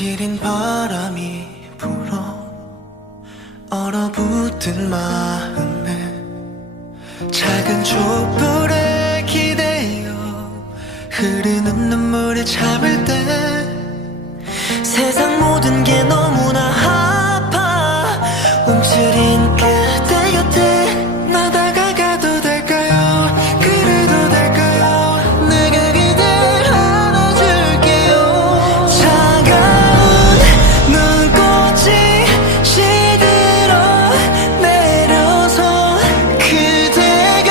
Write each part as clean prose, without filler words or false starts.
시린 바람이 불어 얼어붙은 마음에 작은 촛불에 기대어 흐르는 눈물에 잠을 때 세상 모든 게 너무나 아파 움츠린 그대 곁에 나 다가가도 될까요? 그래도 될까요? 내가 그댈 안아줄게요. 차가운 눈꽃이 시들어 내려서 그대가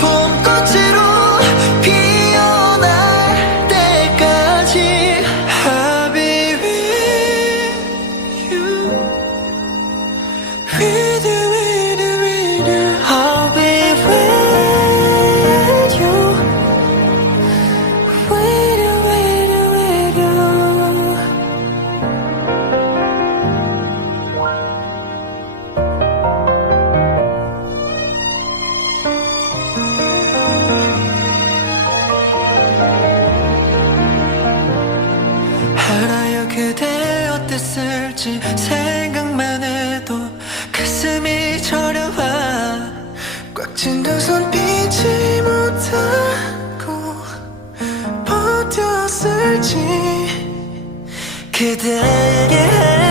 봄꽃으로 피어날 때까지 I'll be with you, with you, with you, with you. I'll be with you, with you, with you, with you. 알아요 그대 어땠을지 생각만 해도 가슴이 저려와 꽉 쥔 두 손 피지 못하고 버텼을지 그대에게